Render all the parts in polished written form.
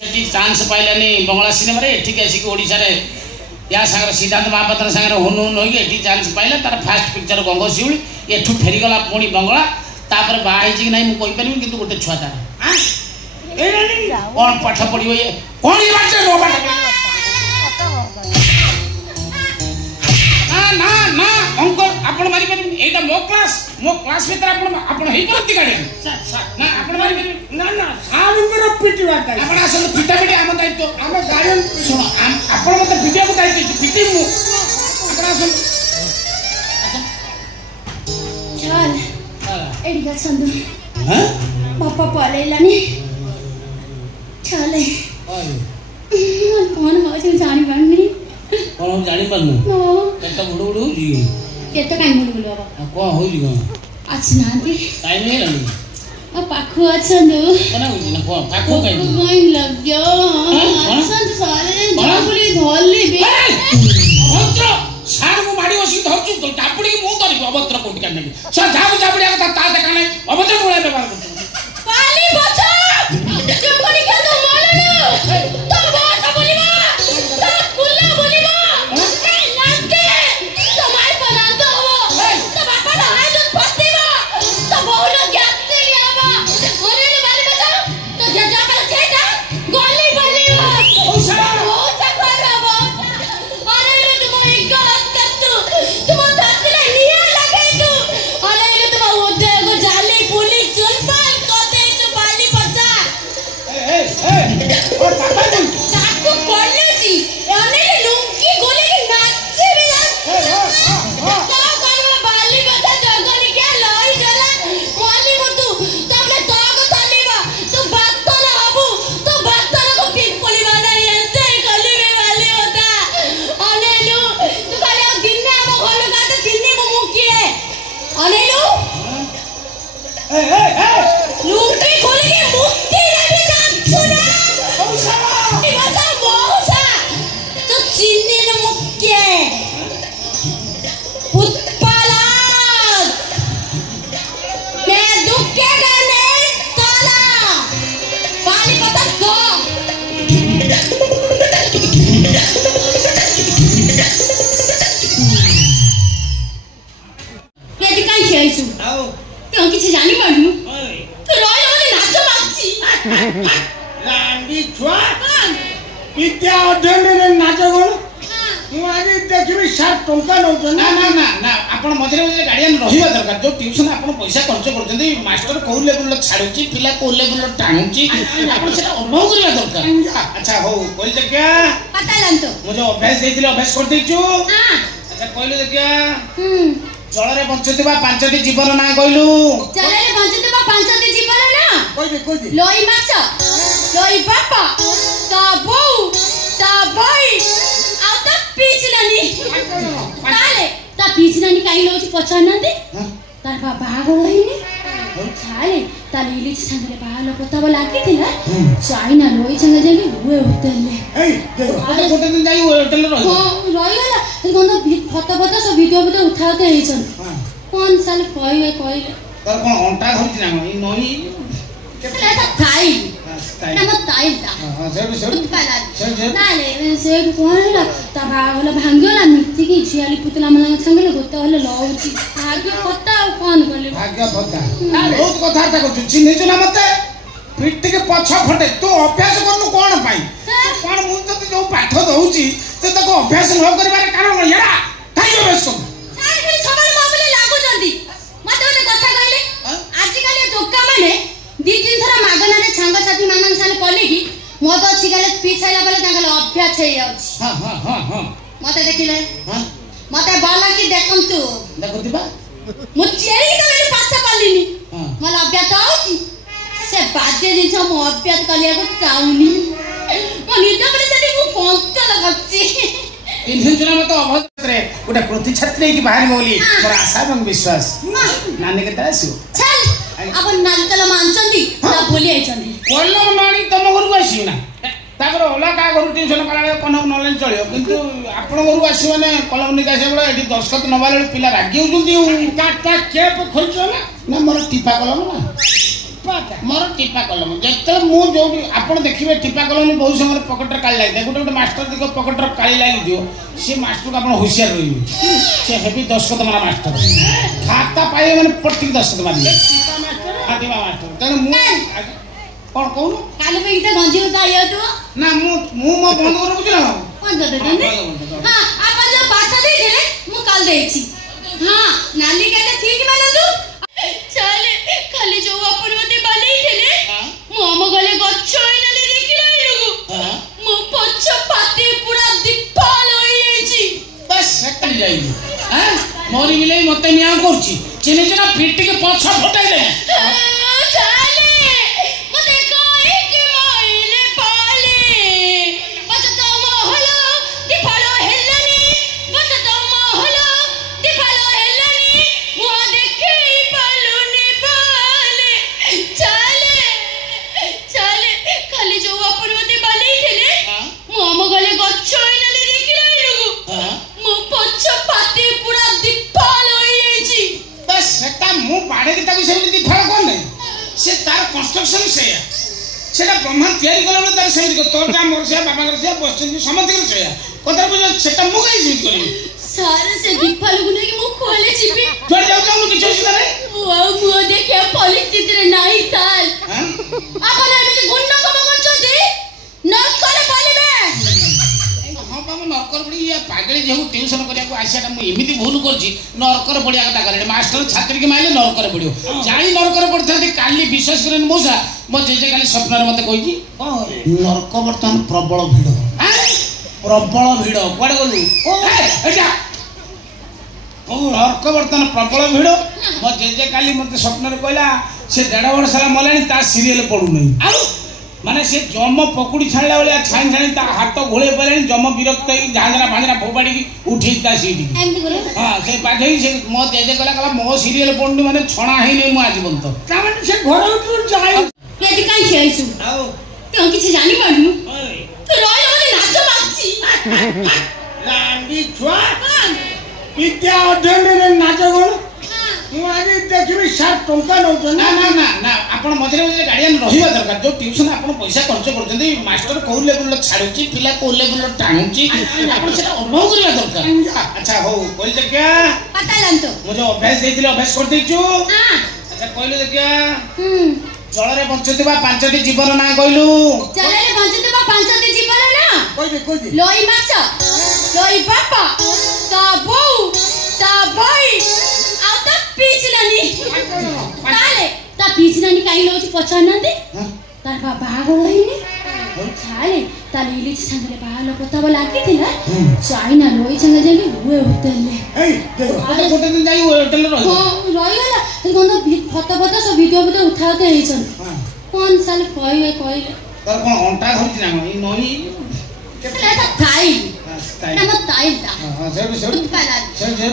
chance पाइलानी बंगला cinema रे ठीक है सिक ओडिसा रे या सागर सिद्धांत महापात्र सागर हुन हुन होई एठी चांस पाइला तार फास्ट पिक्चर गंगो सिउली एठू फेरी गला पुणी बंगला तापर बाहाई कि नहीं मुझे कहीपर कि गोटे छुआ तार कौन पाठ पढ़ो ये कौन ये बात नो बात ना ना अंकल आपण मारी पारी एटा मो क्लास भीतर आपण हेई परती गाडी ना आपण मारी पारी ना ना साविंदर पिटी बात आपण असल पिटा पिटी आम दायित्व आम गार्डन सुनो आपण मत पिटिया को दायित्व पिटी मु आपण असल चल एडिगा संदू हां बापा पळेलानी चले कौन हो जे जानी पानी कौन जानी पानु केत बुडू बुडू जी केत काई बुडू बुडू बाबा को होई गो अच्छा नांती टाइम हे लनी आ पाखु अछंदु कोना होई ना को पाखु काई कोई लग गयो संत सारे जाबुली धोली बे भद्र सार मु माडी ओसी धरछु तो टापडी मु करी अभद्र कोटी का नहीं सर जाबु जाबडी का ता देखा नहीं अभद्र कोला व्यवहार करछु पाली बचा क्यों कोनी का तो मारना तो बात बोलिबा तो कुल्ला बोलिबा ए नाके तो माय बना दो तो बापा ना हाय दूध फसेबा तो बहुना ज्ञाते याबा ओरे ने मारी बचा तो जा पर छेटा गोली बोलिबा ओ सा करबो अरे रे तुम एक हत्तू तुम धाकले निया लगे तू अरे रे तुम ओदे को जाले पुलिस चुनपा और पापा तुम ताकू पढ़ने जी यानी लुंगी गोले की नाचे भी ना क्या करवा बाली बचा जगनी क्या लाई जला वाली मत तू तबले दाग तालीबा तू बात तो ना आबू तो बात तो को पिपली वाला येते गली में वाली होता अनेलू तू खाली दिन में हम घर का तो दिन में मुकी है अनेलू ए लुंगी गोले की मुक्ति रे सुना तो चीनी न मुक्के उत्पालन मैं दुखे गाने ताला पानी पता दो ये दिखाई क्या इशू क्यों किसी जानी पड़ू तो रोई रोई नाचो माची लांडी छुआ विद्या अध्ययन नाच कोन मु आज देखबी 7 टंका नौ ना ना ना ना आपण मधरे मधरे गार्डियन रहिबा दरकार जो ट्यूशन आपण पैसा खर्च करछन्ती मास्टर को लेवल छाडुची पिला को लेवल टाणुची आपण सेटा अनुभव करिया दरकार अच्छा हो कोइ जगह पता लन तो मुझे अभ्यास देइतिले अभ्यास कर देइछु हां अच्छा कोइले जगह जलरे बंचुतिबा पांचटी जीवन ना कइलु जलरे बंचुतिबा पांचटी जीवन ना कोइ लोई माछ लोई बापा ता बऊ ता भाई आ ता पिचलानी ताले ता पिचलानी काई लोची पछानंदी तार बाबा आगो रहिनी छाले ताले इली संगले बालो पताबो लागिथिला चाइना लोई संगे जेली हुए होटल ए देखो गोटे दिन जाई होटल रहि रहिला गंदा फोटो फोटो सब वीडियो वीडियो उठाते हेछन कोन साल कइले तर कोन अंटा धरछि ना ई नई केतला ता खाई ना मत ताई ता हां से ना ले से कोन ता बागला भांगला मिट्टी की छियाली पुतला मन संगे गोता हले लौची भाग्य पता कोन करले भाग्य पता बहुत कथा ता को चिन्ह छु ना मते पिट्टी के पछ फटे तू अभ्यास करनु कोन पाई कोन मु तो जो पाठ दउची तो ताको अभ्यास न करिबार कारण यारा काई अभ्यास कर सारे खाली सबले मामले लागो जंदी मते ओने कथा कहले आज काले टोका माने दी तीन थरा मागना रे छांग साथी मानन साल कले की मद अछि गले पिछाइला बेले ताकले अभ्यास हे जाउछि हां मते देखिले हां मते बाला की देखंतु देखुतिबा मु चेरी गले पाछा पालिनी मला अभ्यास आउछि से बाजे दिन छ मु अभ्यास कलिया को चाउनी म निदा बले सेठी मु पंक्त लगछि इनजना मत अभद्रे गोटे प्रति छात्री की बाहर मोली मोर आशा एवं विश्वास नानी के तासु चल अपन नालतला मानचंदी ता बोली आइचंदी कोल्लम नानी तम घर को आसी ना तापर ओला का घर ट्यूशन कला कनक नॉलेज चलियो किंतु आपण घर को आसी माने कलम निकास बळे एठी दशखत नबाले पिला रागी होजुंदी काटा केप खोलछो ना मोर टिपा कलम ना मोर टिपा कलम जिते मुझे आप देखिए टिपा कलम बहुत समय पकेटर काली लगी गोटे गोटे मास्टर दिख पकेटर काली लगी सी मास्टर को आप होशियार रही सी हेवी दस्खत मारा मास्टर खाता पाए मैंने पट्टी दस्खत मारे टिपा मास्टर तेणु कौन कहून काले पे इटा गंजी होता आया तो ना मु मो बंद कर बुझला बंद कर देते हां आप जो बात दे देले मु काल देछि हां नाली कहले ठीक मानो तू चले खाली जो अपन मते बाले थेले मु हम गले गच्छ इनले देखिला लोगो मु पछ पाती पूरा दीपाल होई जाईची बस सेटल जाई हां मोरी मिले मते मिया करछि चिने चिना फिट के पछ फटाई दे चले मते कोई के मोइले पाले बस तो मोहलो दीपालो हेलनी बस तो मोहलो दीपालो हेलनी मु देखै पालुनी पाले चले चले खाली जो अपन मते बाले थेले मु हम गले गच्छ इनले देखिला लोगो मु पछ पाती पूरा दीपाल होई जाईची बस सेटा मु बाड़े के ताकि सेमि दिफाळ कोन से तार कंस्ट्रक्शन सेया सेटा ब्रह्मा तयारी करलो तार सेमि को तोरटा मोरसिया बाबा करसिया बसचि समति कर सेया कथा बुझ सेटा मु कहि सिट करी सारे से दीपाल गुने की मु खोले छिपी जोड़ जाऊ जाऊ किछ होसी रे वाओ मु देखे परिस्थिति रे नाही ताल आपण एमिति गुण्ड कम करछथि न करे पालिबे हां बाबू नरकर पड़ी ये पागली जेहु ट्यूशन करिया को आसियाटा मु एमिति भूल करछि नरकर पड़िया कथा करे मास्टर छात्री के माइले नरकर पड़ियो जाई नरकर पड़थि काली विश्वास करन मोसा मो जेजे काली स्वप्न रे मते कहिछि नरक वर्तमान प्रबल भीड़ प्रबल भीड़ कुआडे गलु एटा ओ नरक वर्तमान प्रबल भीड़ मो जेजे काली मते स्वप्न रे कहला से 1.5 वर्ष साला मलानी ता सीरियल पडु नै आउ माने से जम पकुड़ी छाड़ला वाला छाइन छाइन ता हाथ घोळे पले जम विरक्त झांजरा भांजरा फोपाड़ी की उठी ता सीटी एमती करे हां से पाठई से मो जेजे कला कला मो सीरियल पडनु माने छणा हे नै मु आज बंत ता माने से घर उठु जाई केति काई छाइछु आउ तो किछि जानि पाडनु तो रोय रोय नाच माछि लांडी छुआ विद्या अध्ययन रे नाच गण मु आज देखिबी 7 टंका नौ ना ना ना ना आपण मझरे मझरे गार्डियन रहिबा दरकार जो ट्यूशन आपण पैसा खर्च करछन्ती मास्टर को लेवल लो छाडुची पिला को लेवल लो टाणुची आपण सेटा अनुभव करिया दरकार अच्छा हो कोइ देखिया पता लन तो मु जो अभ्यास देइतिले अभ्यास कर देइछु हां अच्छा कहले देखिया जलरे बंचुतिबा पांचटी जीवन ना कहलु जलरे बंचुतिबा पांचटी जीवन ना कोइ दे लोई माछ लोई बापा ता बौ ता भाई आ ता पिचलानी ताले ता पिचलानी काई लोची पछानंती तार बाबा आगो रहिनी छाले ताले इली संगले बालो पता बोला लागिथिला चाइना लोई संग जेली हुए होटलले ए देखो गोटे दिन जाई होटल रे रहि रहिला गंदा फोटो सब वीडियो उठाते हेछन कोन साल कहले तर कोन अंटा धरछि ना ई नई केतला ता ताई ना मत ताई ता हां से पाला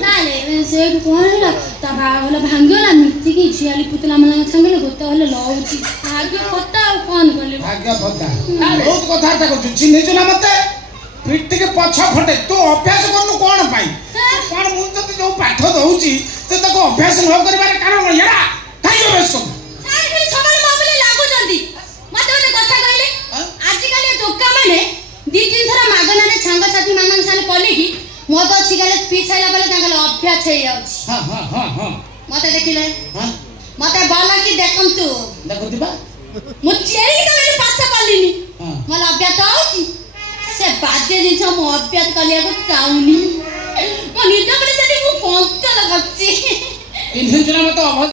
नाले से कोनला ता बागला भांगला मिट्टी की छियाली पुतला मन संगले गोता होले लौची भाग्य पता कोन करले भाग्य पता बहुत कथा ता को चिन्ह छु ना मते पिट के पछ फटे तू अभ्यास करनु कोन पाई कोन मु तो जो पाठ दउची तो ताको अभ्यास न करिबार कारण यारा काई अभ्यास कर सारे खाली सबले बाबले लागो जंदी मते ओने कथा कहले आजि काले टोका माने 2-3 थरा मागना रे छांग साथी मानन साले कले की मद अछि गाले पिछाइला बेले ताकले अभ्यास हे जाउछि हां मते देखिले हां मते बाला की देखंतु देखुतिबा मु चेरी तले पाछा पालिनी मला अभ्यास आउछि से बाजे दिन छ मु अभ्यास कलिया को चाउनी मो निद बले से मु पंक्त लगछि इन दिन मत